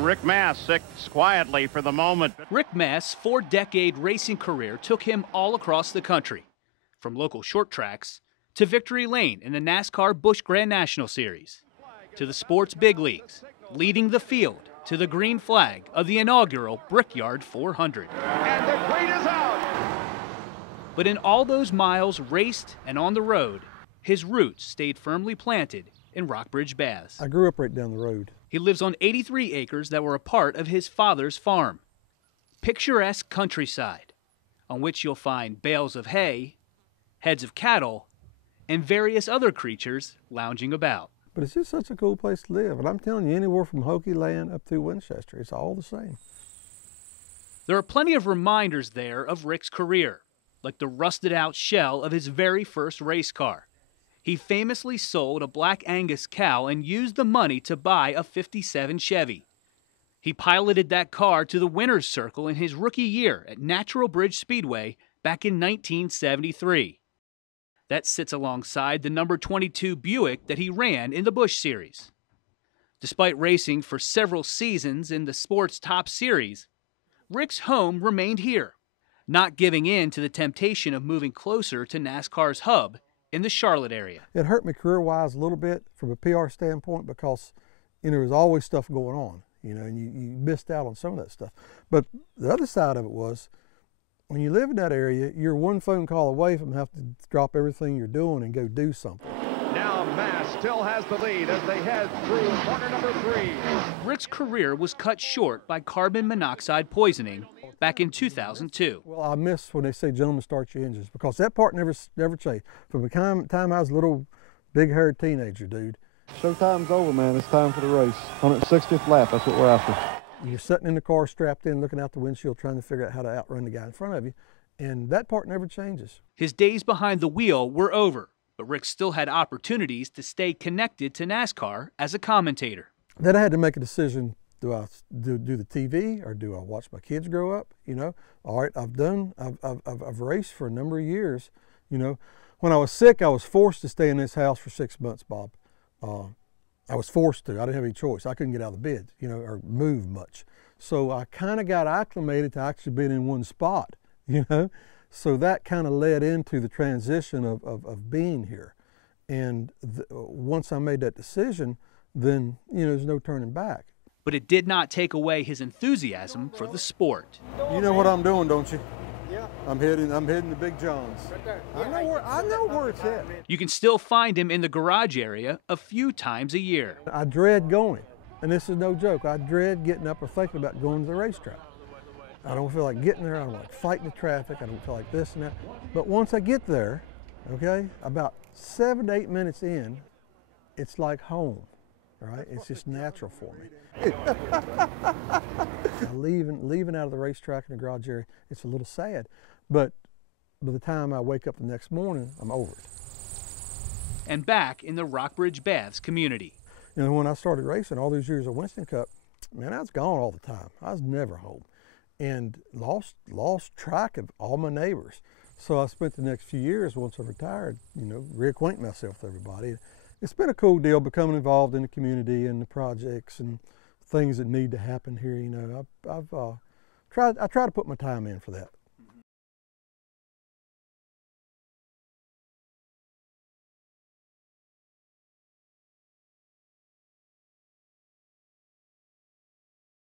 And Rick Mast sits quietly for the moment. Rick Mast's 4-decade racing career took him all across the country, from local short tracks to victory lane in the NASCAR Busch Grand National Series, to the sports big leagues, leading the field to the green flag of the inaugural Brickyard 400. And the green is out! But in all those miles raced and on the road, his roots stayed firmly planted in Rockbridge Baths. I grew up right down the road. He lives on 83 acres that were a part of his father's farm. Picturesque countryside, on which you'll find bales of hay, heads of cattle, and various other creatures lounging about. But it's just such a cool place to live. And I'm telling you, anywhere from Hokie Land up through Winchester, it's all the same. There are plenty of reminders there of Rick's career, like the rusted out shell of his very first race car. He famously sold a Black Angus cow and used the money to buy a '57 Chevy. He piloted that car to the winner's circle in his rookie year at Natural Bridge Speedway back in 1973. That sits alongside the number 22 Buick that he ran in the Busch Series. Despite racing for several seasons in the sport's top series, Rick's home remained here, not giving in to the temptation of moving closer to NASCAR's hub in the Charlotte area. It hurt me career-wise a little bit from a PR standpoint because, you know, there was always stuff going on, you know, and you missed out on some of that stuff. But the other side of it was, when you live in that area, you're one phone call away from having to drop everything you're doing and go do something. Now Mast still has the lead as they head through corner number 3. Rick's career was cut short by carbon monoxide poisoning back in 2002. Well, I miss when they say, gentlemen, start your engines, because that part never changed. From the time I was a little big-haired teenager, dude. Showtime's over, man. It's time for the race. 160th lap, that's what we're after. You're sitting in the car strapped in, looking out the windshield, trying to figure out how to outrun the guy in front of you, and that part never changes. His days behind the wheel were over, but Rick still had opportunities to stay connected to NASCAR as a commentator. Then I had to make a decision. Do I do the TV, or do I watch my kids grow up? You know, all right, I've raced for a number of years. You know, when I was sick, I was forced to stay in this house for 6 months, Bob. I was forced to. I didn't have any choice. I couldn't get out of bed, you know, or move much. So I kind of got acclimated to actually being in one spot, you know. So that kind of led into the transition of being here. And once I made that decision, then, you know, there's no turning back. But it did not take away his enthusiasm for the sport. You know what I'm doing, don't you? Yeah. I'm heading to Big John's. Right there. I know where it's at. You can still find him in the garage area a few times a year. I dread going, and this is no joke. I dread getting up or thinking about going to the racetrack. I don't feel like getting there. I don't like fighting the traffic. I don't feel like this and that. But once I get there, okay, about 7 to 8 minutes in, it's like home. Right? It's just natural for me. leaving out of the racetrack in the garage area, it's a little sad. But by the time I wake up the next morning, I'm over it. And back in the Rockbridge Baths community. You know, when I started racing all those years of Winston Cup, man, I was gone all the time. I was never home. And lost track of all my neighbors. So I spent the next few years, once I retired, you know, reacquainting myself with everybody. It's been a cool deal becoming involved in the community and the projects and things that need to happen here. You know, I try to put my time in for that.